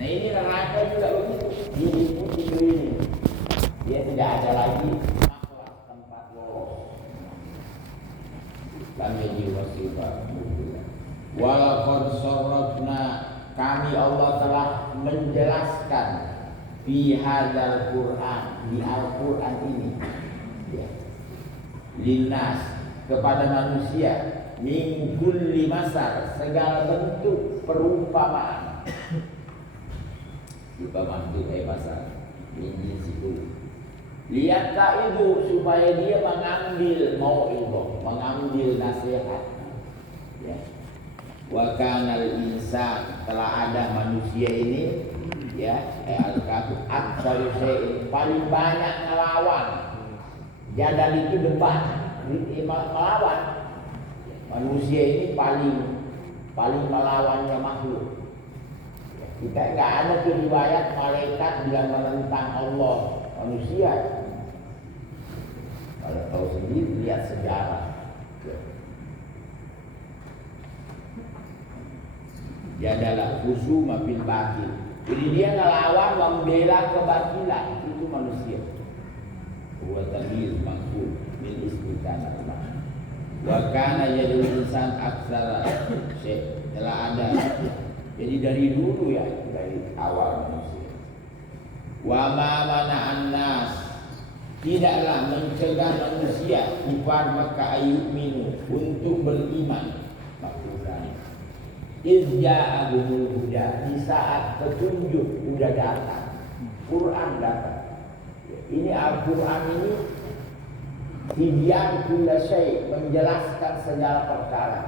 Nah ini neraka juga begitu, diliputi ini. Dia tidak ada lagi makhluk tempat lolos. Kami diwasifah. Walaqad sarrafna, kami Allah telah menjelaskan fi hadzal Qur'an, di Al-Qur'an ini, ya, linnas, kepada manusia, min kulli masar, segala bentuk perumpamaan. Perumpamaan itu kayak pasar ini situ. Lihat tak itu supaya dia mengambil mau'izah, mengambil nasihat. Ya. Wa kanal insan, telah ada manusia ini, ya, al-kafir aktsal syai'in, paling banyak melawan. Jadal itu debat, melawan. Manusia ini paling melawannya makhluk. Kita enggak ada tuh riwayat malaikat bilang menentang Allah, manusia. Kalau tahu sendiri, lihat sejarah. Dia adalah khusuma fil batil. Jadi dia ngelawan, membela kebatilan, itu manusia. Wa tamyiz maqul min ismi kana. Wa kana yadul insan aksara syai', telah ada. Jadi dari dulu ya, dari awal manusia. Wa ma mana'an nas, tidaklah mencegah manusia kufar maka ayyuminu, untuk beriman. Maksudnya izja'ahumul huda, di saat petunjuk sudah datang, Quran datang. Ini Al-Quran ini tibyan kulla syai', menjelaskan segala perkara.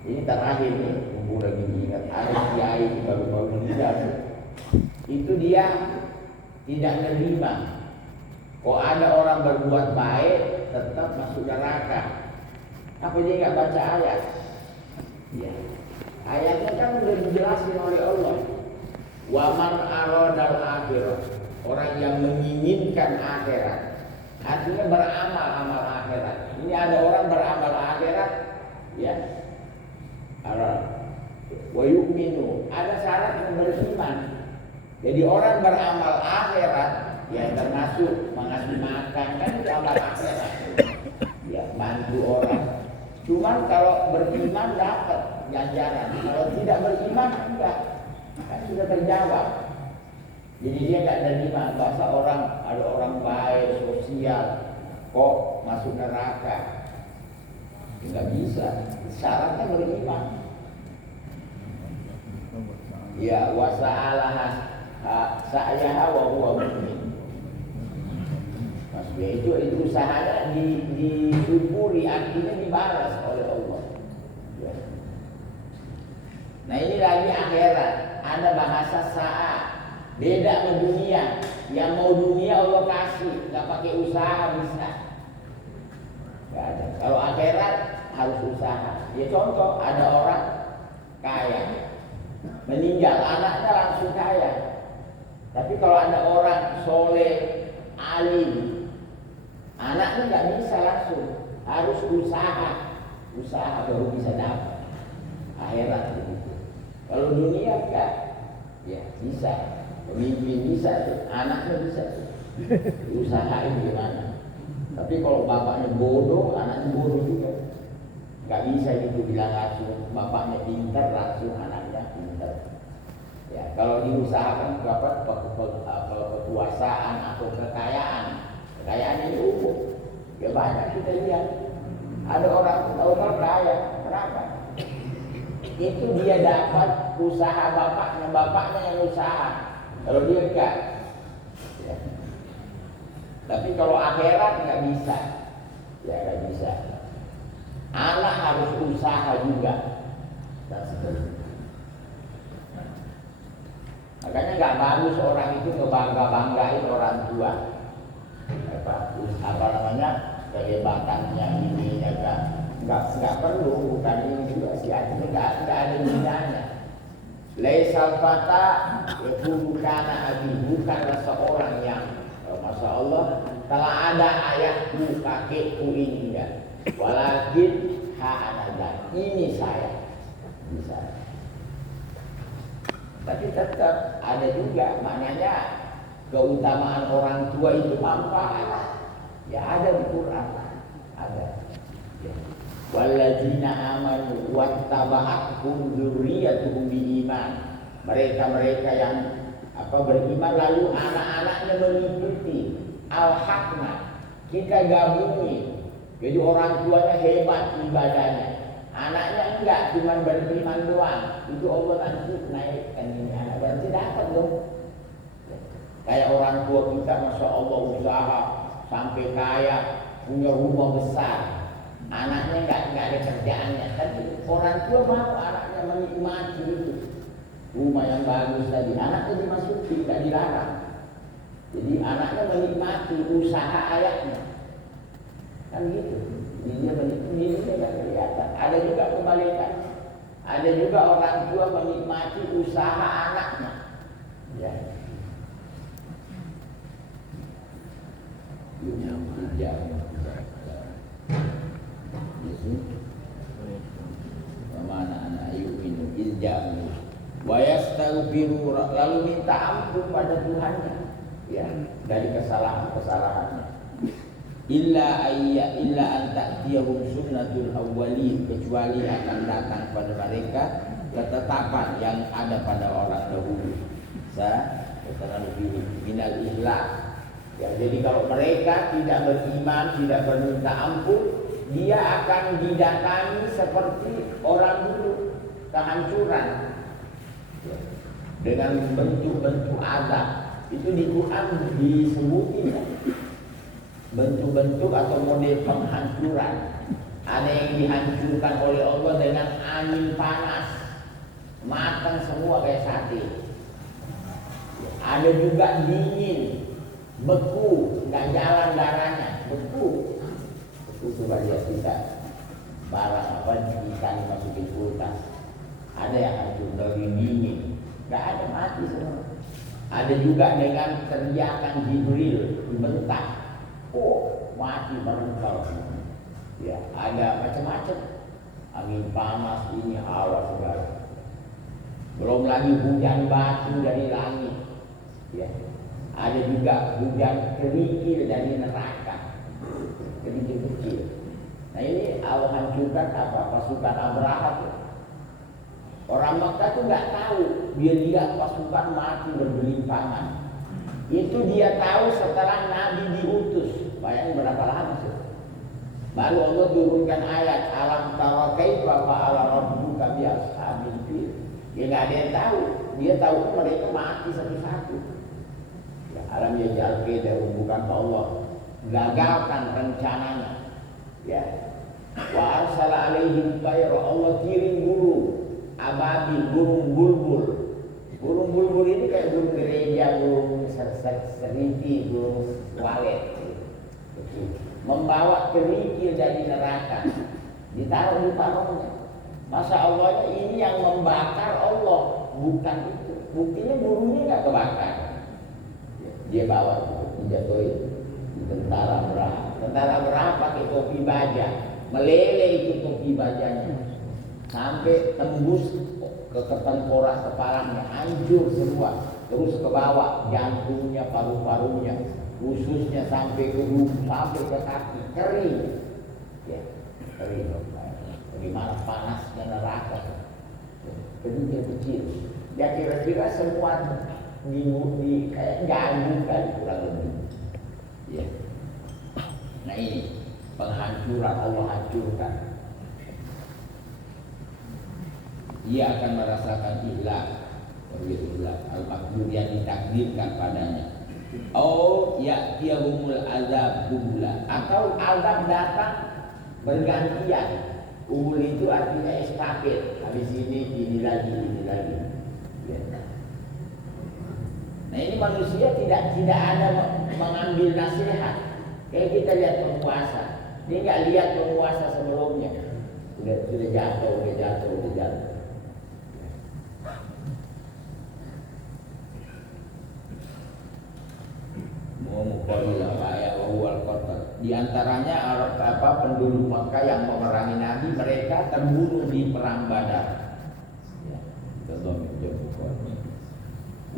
Ini terakhir nih, mumpung lagi ingat, ada kiai baru-baru meninggal. Itu dia tidak menerima. Kok ada orang berbuat baik tetap masuk neraka? Apa dia nggak baca ayat? Ya. Ayatnya kan sudah dijelasin oleh Allah. Wa man aradal akhirah, orang yang menginginkan akhirat, artinya beramal amal akhirat. Ini ada orang beramal akhirat, ya. Wa yu'minu, ada syarat yang beriman. Jadi orang beramal akhirat, ya termasuk mengasih makan, kan itu amal akhirat. Ya, bantu orang. Cuman kalau beriman dapat ganjaran, kalau tidak beriman enggak, kan sudah terjawab. Jadi dia enggak terima bahasa orang, ada orang baik, sosial, kok masuk neraka. Enggak bisa, syaratnya beriman. Ya wasa'alaha sa'yaha wa huwa mu'min. Maksudnya itu usahanya disyukuri, artinya dibalas oleh Allah. Ya. Nah ini lagi akhirat, ada bahasa saat, beda sama dunia. Yang mau dunia Allah kasih, nggak pakai usaha bisa. Gak ada. Kalau akhirat harus usaha. Ya contoh, ada orang kaya, meninggal, anaknya langsung kaya. Tapi kalau ada orang soleh, alim, anaknya nggak bisa langsung, harus usaha baru bisa dapat. Akhirat begitu. Kalau dunia enggak, ya bisa. Pemimpin bisa tuh, anaknya bisa tuh. Usahain gimana. Tapi kalau bapaknya bodoh, anaknya bodoh juga. Nggak bisa gitu bilang langsung bapaknya pintar, langsung anaknya pintar. Ya, kalau diusahakan dapat kekuasaan atau kekayaan ini umum. Ya banyak kita lihat. Ada orang kaya, kenapa? Itu dia dapat usaha bapaknya yang usaha. Kalau dia enggak. Ya. Tapi kalau akhirat nggak bisa. Ya nggak bisa. Anak harus usaha juga. Dan seterusnya. Makanya nggak bagus orang itu ngebangga-banggain orang tua. Apa namanya, kehebatannya ini ya kan? Nggak perlu, bukan ini juga sih, artinya nggak ada gunanya. Laisal fata yakunu abi, bukanlah seorang yang masya Allah telah ada ayahku kakekku ini ya. Walakin ha'anadan, ini saya bisa. Tapi tetap ada juga maknanya keutamaan orang tua itu manfaat. Ya ada di Quran, ada. Ya. Walladzina amanu wattaba'athum dzurriyyatuhum biiman. Mereka-mereka yang beriman lalu anak-anaknya mengikuti, al-haqna, kita gabungi. Jadi orang tuanya hebat ibadahnya, anaknya enggak, cuma beriman doang. Itu Allah nanti naikkan ini anak, berarti dapat dong. Kayak orang tua kita, masya Allah usaha sampai kaya, punya rumah besar, anaknya enggak ada kerjaannya. Tapi orang tua mau anaknya menikmati itu rumah yang bagus tadi, anaknya dimasuki, tidak dilarang. Jadi anaknya menikmati usaha ayahnya, kan gitu. Ini dia menikmati, ini tidak kelihatan. Ada juga kebalikan, ada juga orang tua menikmati usaha anaknya. Ya. Mana anak ayub ini iljamu wa yastaghfiru, lalu minta ampun pada Tuhannya ya dari kesalahan-kesalahannya. Illa an ta'tiyahum sunnatul awwalin, kecuali akan datang pada mereka ketetapan yang ada pada orang dahulu. Minal ikhlas. Ya, jadi kalau mereka tidak beriman, tidak meminta ampun, dia akan didatangi seperti orang dulu, kehancuran ya, dengan bentuk-bentuk azab. Itu di Quran disebutin ya, bentuk-bentuk atau model penghancuran. Ada yang dihancurkan oleh Allah dengan angin panas, matang semua kayak sate. Ada juga dingin, beku, nggak jalan darahnya, beku. Itu bagian kita barang ikan masukin kulkas. Ada yang hancur dari dingin, nggak ada, mati semua. Ada juga dengan teriakan Jibril dibentak, mati merentau. Ya, ada macam-macam, angin panas ini, hawa segala. Belum lagi hujan batu dari langit. Ya, ada juga hujan kerikil dari neraka, kerikil kecil. Nah ini Allah hancurkan pasukan Abraha. Orang Makkah tuh nggak tahu, dia lihat pasukan mati bergelimpangan. Itu dia tahu setelah Nabi diutus. Bayangin berapa lama sih? Baru Allah turunkan ayat alam tara kaifa fa'ala rabbuka bi ashabil fil. Dia nggak ada yang tahu, dia tahu mereka mati satu-satu. Ya, alam yaj'al kaidahum, bukan Allah gagalkan rencananya. Ya. Wa arsala alaihim tayra, Allah kirim burung ababil, burung bulbul. Burung bulbul ini kayak burung gereja, burung seriti, burung walet. Membawa kerikil dari neraka, ditaruh di paruhnya. Masa Allah ini yang membakar Allah, bukan itu. Buktinya burungnya nggak kebakar. Dia bawa dijatuhin di tentara Abraha. Tentara Abraha pakai topi baja, meleleh itu topi bajanya sampai tembus ke tengkorak kepalanya, hancur semua, terus ke bawah jantungnya, paru-parunya, ususnya sampai ke sampai ke kaki, kering. Ya, kering. Bagaimana panasnya neraka, kecil. Ya kira-kira semua di kayak gandum kali kurang lebih. Ya. Nah ini penghancuran, Allah hancurkan. Dia akan merasakan ilah, al-makdur yang ditakdirkan padanya. Ya'tiyahumul azab kubla, atau azab datang bergantian. Ubul itu artinya estafet, habis ini lagi. Ya. Nah ini manusia tidak ada mengambil nasihat. Kayak kita lihat penguasa, dia nggak lihat penguasa sebelumnya, sudah jatuh. Di antaranya penduduk Makkah yang memerangi Nabi, mereka terbunuh di perang Badar. Ya,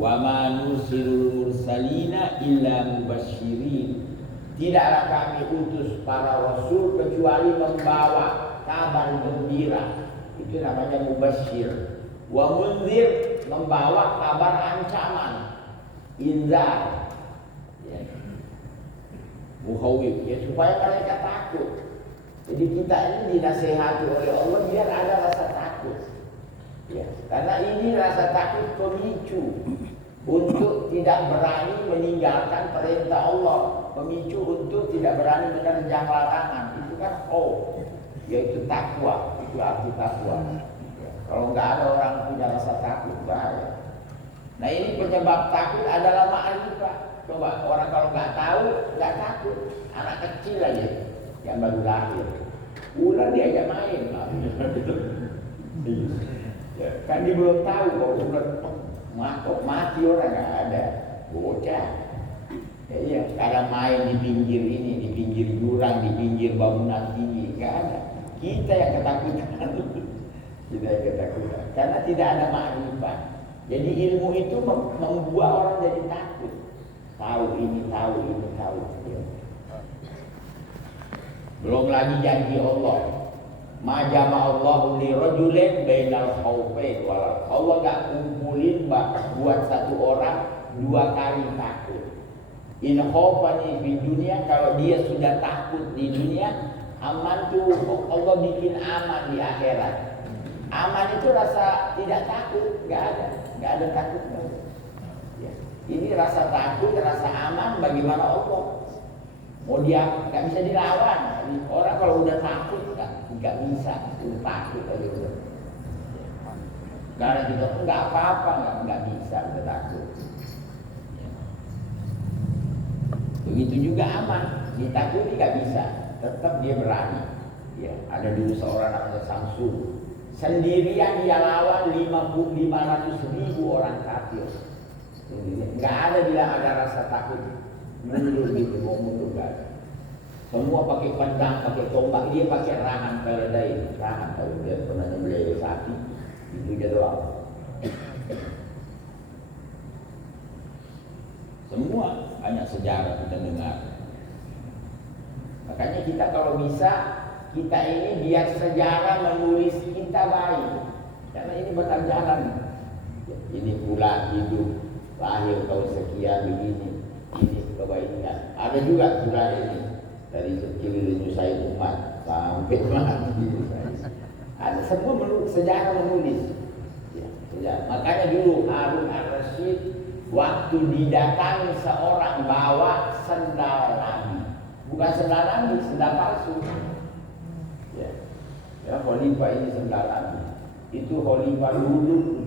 Wa ma nursilul mursalina illa mubasyirin. Tidaklah kami utus para rasul kecuali membawa kabar gembira. Itu namanya mubasyir. Wa munzir, membawa kabar ancaman. Inzar. Ya. Mukhawif, ya, supaya mereka takut. Jadi kita ini dinasihati oleh Allah biar ada rasa takut. Ya, karena ini rasa takut pemicu untuk tidak berani meninggalkan perintah Allah, pemicu untuk tidak berani menerjang larangan. Itu kan yaitu takwa, itu arti takwa. Ya, kalau nggak ada orang punya rasa takut, bahaya. Nah, ini penyebab takut adalah ma'rifah. Coba orang kalau nggak tahu, nggak takut. Anak kecil aja yang baru lahir, ular diajak main, ya, kan dia belum tahu kalau ular mati orang, nggak ada, bocah. Ya, iya, kadang main di pinggir ini, di pinggir jurang, di pinggir bangunan tinggi, nggak ada. Kita yang ketakutan, kita yang ketakutan, karena tidak ada ma'rifah. Jadi ilmu itu membuat orang jadi takut. Tahu ini, tahu ini, tahu. Ya. Belum lagi janji Allah. Ma jama'allahu li rajulin bainal khaufain wal. Allah enggak kumpulin buat satu orang dua kali takut. In khaufani di dunia, kalau dia sudah takut di dunia, aman tuh Allah bikin aman di akhirat. Aman itu rasa tidak takut, enggak ada takut. Ya. Ini rasa takut, rasa aman bagaimana Allah? Mau dia nggak bisa dilawan. Orang kalau udah takut nggak bisa, udah takut aja udah. Karena kita tuh nggak apa-apa, nggak bisa, udah takut. Begitu juga aman, ditakuti nggak bisa, tetap dia berani. Ya, ada dulu seorang namanya Samsul, sendirian dia lawan 500.000 orang kafir. Nggak ada bilang ada rasa takut. Mundur gitu, mau mundur gak. Semua pakai pedang, pakai tombak, dia pakai rangan keledai, rangan kalau dia pernah nyembelih sapi, itu dia doang. Semua banyak sejarah kita dengar. Makanya kita kalau bisa, kita ini biar sejarah menulis kita baik, karena ini bakal jalan. Ini pula hidup, lahir tahun sekian begini. Ini kebaikan. Ada juga pula ini dari kecil nyusahin umat sampai mati. Ada semua sejarah menulis. Ya, sejarah. Makanya dulu Harun Ar-Rasyid waktu didatangi seorang bawa sendal Nabi, bukan sendal Nabi, sendal palsu. Ya, khalifah ini sendal Nabi. Itu khalifah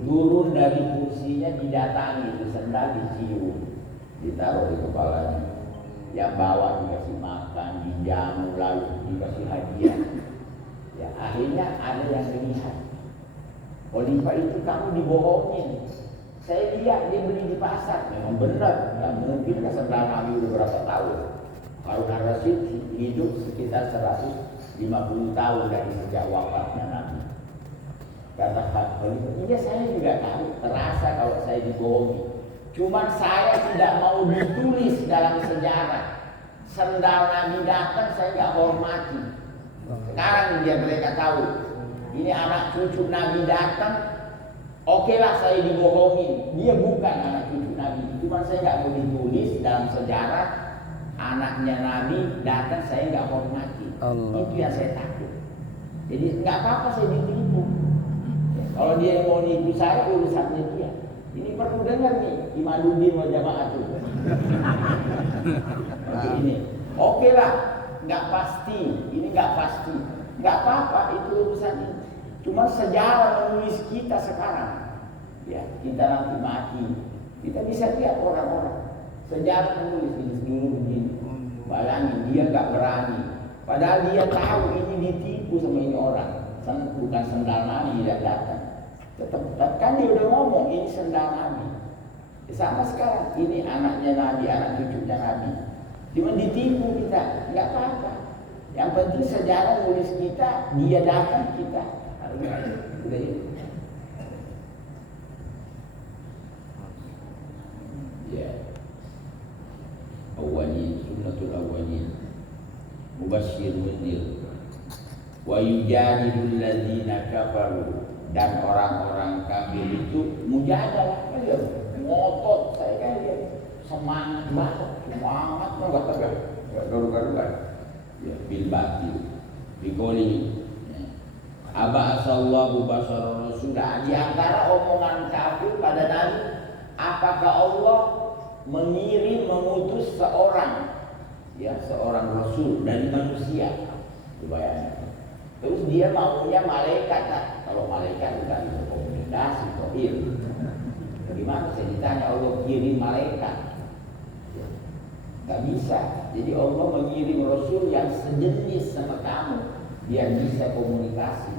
turun dari kursinya, didatangi, itu sendal dicium, ditaruh di kepalanya. Yang bawa dikasih makan, dijamu, lalu dikasih hadiah. Ya, akhirnya ada yang melihat, khalifah itu kamu dibohongin. Saya lihat dia beli di pasar. Memang benar, nggak mungkin sendal Nabi udah berapa tahun. Harun Ar-Rasyid hidup sekitar 150 tahun dari sejak wafatnya Nabi. Kata khalifah, iya saya juga tahu, terasa kalau saya dibohongi. Cuman saya tidak mau ditulis dalam sejarah. Sendal Nabi datang saya nggak hormati. Sekarang dia mereka tahu, ini anak cucu Nabi datang. Oke lah saya dibohongin, dia bukan anak cucu Nabi. Cuman saya nggak mau ditulis dalam sejarah anaknya Nabi datang saya nggak hormati. Allah. Itu yang saya takut. Jadi nggak apa-apa saya ditipu. Kalau dia mau nipu saya urusannya dia. Ini perlu dengar nih, Imaduddin wal Jamaah tuh. Ini, oke lah, nggak pasti, ini nggak pasti, nggak apa-apa itu urusannya. Cuma sejarah menulis kita sekarang, ya kita nanti mati, kita bisa lihat orang-orang sejarah menulis ini dulu begini. Bayangin dia nggak berani, padahal dia tahu ini ditipu sama ini orang, bukan sendal Nabi yang datang. Tetap kan dia udah ngomong ini sendal Nabi. Sama sekarang ini anaknya Nabi, anak cucunya Nabi. Cuma ditipu kita, nggak apa-apa. Yang penting sejarah nulis kita, dia datang kita. Udah itu. mubashshir mundir. Wa yujadilul ladzina kafaru, dan orang-orang kafir itu mujadalah, ngotot. Saya kan lihat semangat banget, semangat enggak tegak, enggak garu-garuan. Ya, bil batil. Biqoli aba asallahu basara rasul. Di antara omongan kafir pada Nabi, apakah Allah mengutus seorang, ya, seorang rasul dari manusia? Bayangkan. Terus dia maunya malaikat. Kalau malaikat tidak bisa komunikasi, tohir. Bagaimana saya ditanya Allah kirim malaikat? Gak bisa. Jadi Allah mengirim rasul yang sejenis sama kamu, biar bisa komunikasi.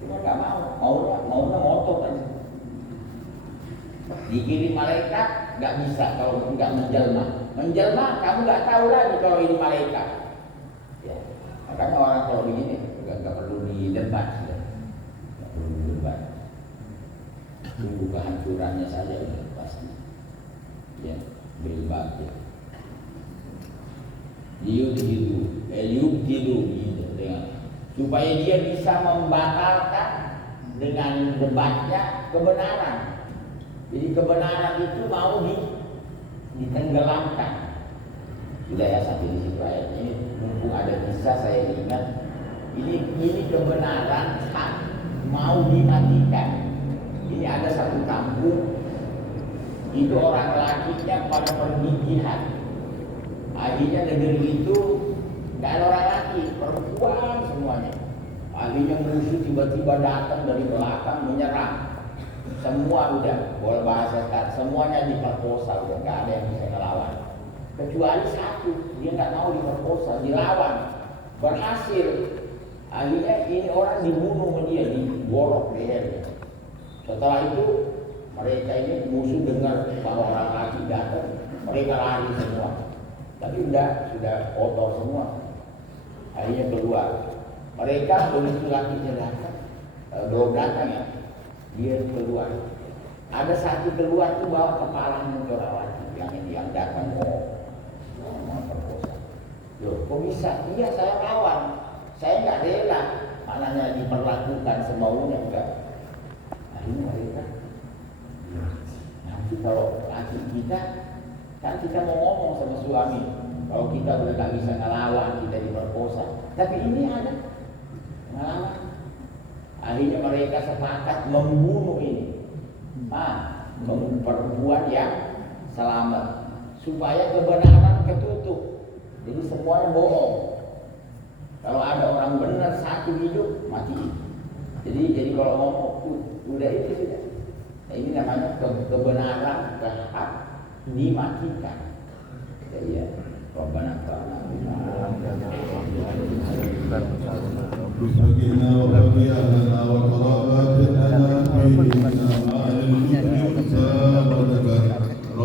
Cuma gak mau, maunya ngotot aja. Dikirim malaikat gak bisa kalau nggak menjelma. Menjelma kamu gak tahu lagi kalau ini malaikat. Ya. Makanya orang kalau begini gak perlu didebat, sudah. Gak perlu didebat. Tunggu kehancurannya saja udah pasti. Ya, beribad ya. Yubtilu gitu dengan supaya dia bisa membatalkan dengan debatnya kebenaran. Jadi kebenaran itu mau ditenggelamkan. Sudah ya, sampai di situ ayat ini. Mumpung ada kisah saya ingat. Ini kebenaran mau dimatikan. Ini ada satu kampung, itu orang lakinya pada pergi jihad. Akhirnya negeri itu gak ada orang laki, perempuan semuanya. Akhirnya musuh tiba-tiba datang dari belakang menyerang. Semua udah, boleh bahasa semuanya diperkosa, udah gak ada yang bisa ngelawan. Kecuali satu, dia gak mau diperkosa, dilawan. Berhasil. Akhirnya ini orang dibunuh sama dia, digorok lehernya. Setelah itu mereka ini musuh dengar bahwa orang laki datang, mereka lari semua. Tapi sudah kotor semua. Akhirnya keluar. Mereka begitu lakinya datang, belum datang ya, dia keluar. Ada satu keluar tuh bawa kepalanya Jorawati yang datang mau perkosa. Loh, kok bisa? Iya, saya lawan. Saya nggak rela, maknanya diperlakukan semaunya enggak. Akhirnya mereka, nanti kalau laki kita, kan kita mau ngomong sama suami, kalau kita udah nggak bisa ngelawan, kita diperkosa. Tapi ini ada ngelawan. Akhirnya mereka sepakat membunuh ini, perempuan yang selamat, supaya kebenaran ketutup. Jadi semuanya bohong. Kalau ada orang benar satu hidup, mati. Jadi kalau ngomong udah itu sudah. Nah, ini namanya kebenaran hak dimatikan. Ya, Rabbana ta'ala بسم الله